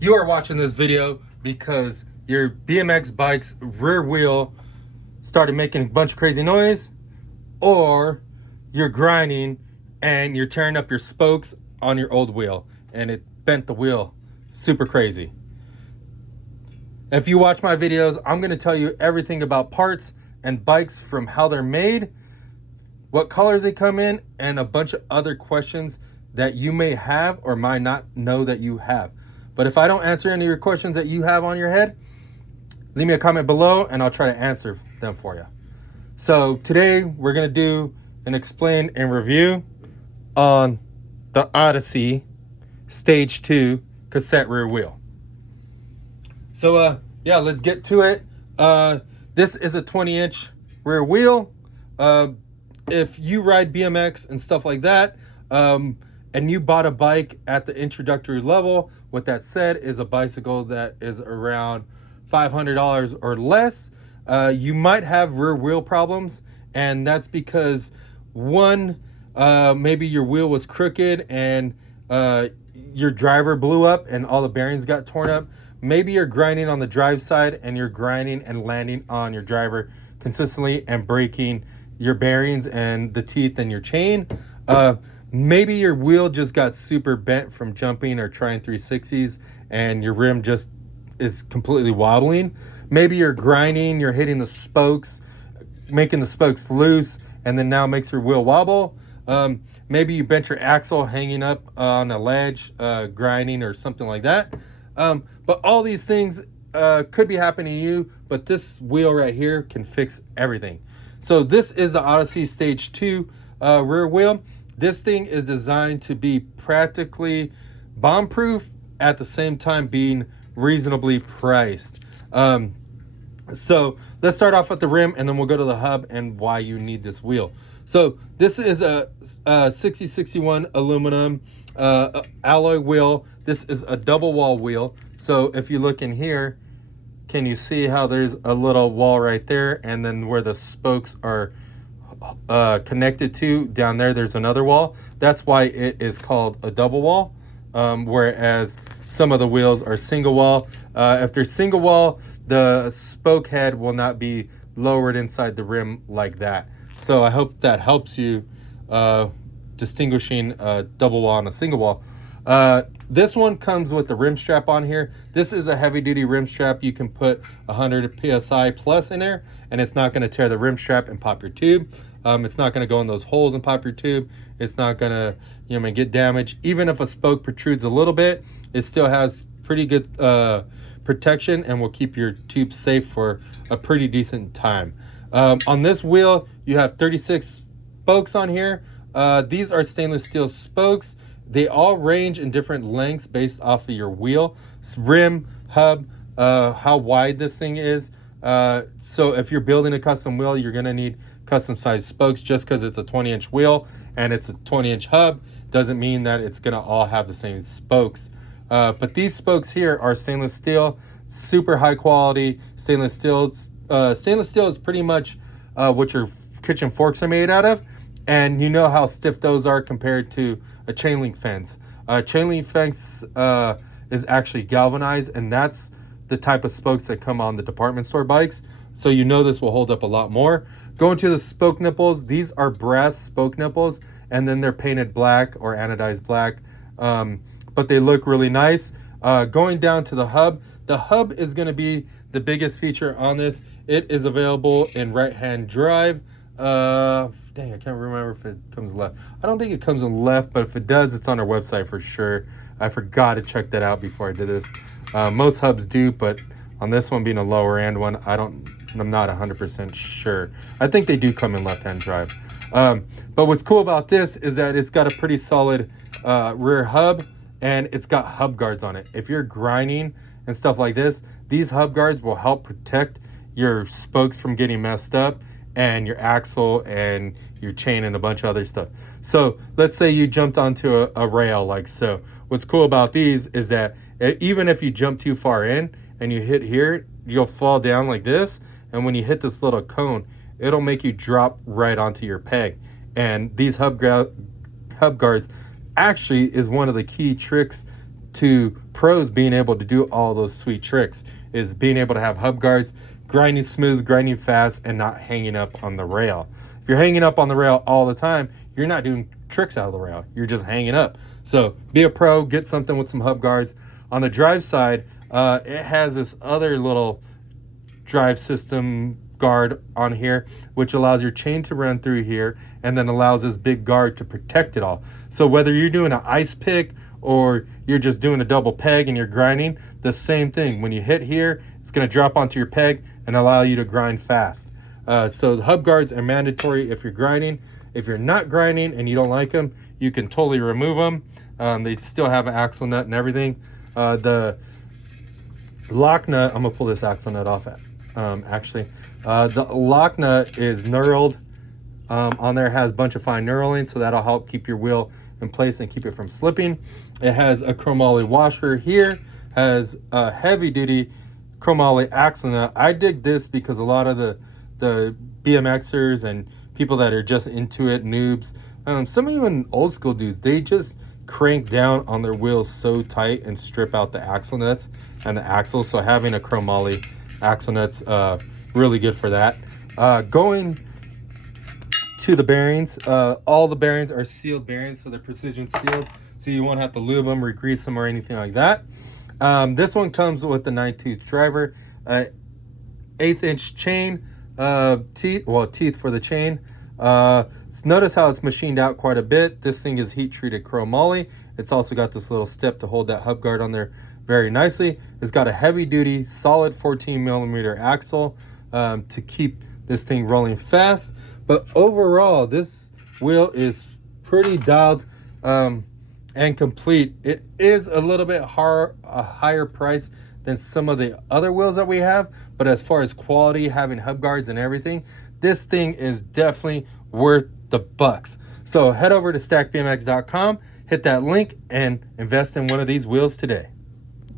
You are watching this video because your BMX bike's rear wheel started making a bunch of crazy noise, or you're grinding and you're tearing up your spokes on your old wheel and it bent the wheel super crazy. If you watch my videos, I'm going to tell you everything about parts and bikes, from how they're made, what colors they come in, and a bunch of other questions that you may have or might not know that you have. But if I don't answer any of your questions that you have on your head, leave me a comment below and I'll try to answer them for you. So today we're going to do an explain and review on the Odyssey Stage 2 cassette rear wheel. So yeah, let's get to it. This is a 20-inch rear wheel. If you ride BMX and stuff like that, and you bought a bike at the introductory level, what that said is a bicycle that is around $500 or less, you might have rear wheel problems. And that's because, one, maybe your wheel was crooked and your driver blew up and all the bearings got torn up. Maybe you're grinding on the drive side and you're grinding and landing on your driver consistently and breaking your bearings and the teeth in your chain. Maybe your wheel just got super bent from jumping or trying 360s and your rim just is completely wobbling. Maybe you're grinding, you're hitting the spokes, making the spokes loose, and then now makes your wheel wobble. Maybe you bent your axle hanging up on a ledge, grinding or something like that. But all these things could be happening to you, but this wheel right here can fix everything. So this is the Odyssey Stage 2 rear wheel. This thing is designed to be practically bomb-proof, at the same time being reasonably priced. So let's start off with the rim, and then we'll go to the hub and why you need this wheel. So this is a 6061 aluminum alloy wheel. This is a double wall wheel. So if you look in here, can you see how there's a little wall right there, and then where the spokes are connected to down there, there's another wall. That's why it is called a double wall, whereas some of the wheels are single wall. If they're single wall, the spoke head will not be lowered inside the rim like that. So I hope that helps you distinguishing a double wall and a single wall. This one comes with the rim strap on here. This is a heavy duty rim strap. You can put 100 PSI plus in there and it's not going to tear the rim strap and pop your tube. It's not going to go in those holes and pop your tube. It's not going to, get damaged. Even if a spoke protrudes a little bit, it still has pretty good protection and will keep your tube safe for a pretty decent time. On this wheel, you have 36 spokes on here. These are stainless steel spokes. They all range in different lengths based off of your wheel, rim, hub, how wide this thing is. So if you're building a custom wheel, you're gonna need custom sized spokes. Just because it's a 20-inch wheel and it's a 20-inch hub doesn't mean that it's gonna all have the same spokes. But these spokes here are stainless steel, super high quality stainless steel. Stainless steel is pretty much what your kitchen forks are made out of. And you know how stiff those are compared to a chain link fence. Chain link fence is actually galvanized, and that's the type of spokes that come on the department store bikes. So you know this will hold up a lot more. Going to the spoke nipples, these are brass spoke nipples, and then they're painted black or anodized black, but they look really nice. Going down to the hub is going to be the biggest feature on this. It is available in right-hand drive. Dang, I can't remember if it comes left. I don't think it comes in left, but if it does, it's on our website for sure. I forgot to check that out before I did this. Most hubs do, but on this one being a lower end one, I'm not 100% sure. I think they do come in left-hand drive. But what's cool about this is that it's got a pretty solid rear hub, and it's got hub guards on it. If you're grinding and stuff like this, these hub guards will help protect your spokes from getting messed up, and your axle and your chain and a bunch of other stuff. So let's say you jumped onto a rail like so. What's cool about these is that even if you jump too far in and you hit here, you'll fall down like this. And when you hit this little cone, it'll make you drop right onto your peg. And these hub guards actually is one of the key tricks to pros being able to do all those sweet tricks, is being able to have hub guards, grinding smooth, grinding fast, and not hanging up on the rail. If you're hanging up on the rail all the time, you're not doing tricks out of the rail. You're just hanging up. So be a pro, get something with some hub guards. On the drive side, it has this other little drive system guard on here, which allows your chain to run through here and then allows this big guard to protect it all. So whether you're doing an ice pick or you're just doing a double peg and you're grinding, the same thing. When you hit here, it's going to drop onto your peg and allow you to grind fast. So the hub guards are mandatory if you're grinding. If you're not grinding and you don't like them, you can totally remove them. They still have an axle nut and everything. The lock nut, I'm gonna pull this axle nut off actually. The lock nut is knurled. On there has a bunch of fine knurling, so that'll help keep your wheel in place and keep it from slipping. It has a chromoly washer here, has a heavy duty chromoly axle nut. I dig this because a lot of the BMXers and people that are just into it, noobs, some even old school dudes, they just crank down on their wheels so tight and strip out the axle nuts and the axles. So having a chromoly axle nuts, really good for that. Going to the bearings, all the bearings are sealed bearings, so they're precision sealed, so you won't have to lube them, re-grease them, or anything like that. This one comes with the 9-tooth driver, 1/8-inch chain, teeth for the chain. Notice how it's machined out quite a bit. This thing is heat treated chromoly. It's also got this little step to hold that hub guard on there very nicely. It's got a heavy duty solid 14mm axle to keep this thing rolling fast. But overall, this wheel is pretty dialed and complete. It is a little bit a higher price than some of the other wheels that we have, but as far as quality, having hub guards and everything, this thing is definitely worth the bucks. So head over to stackbmx.com, hit that link, and invest in one of these wheels today.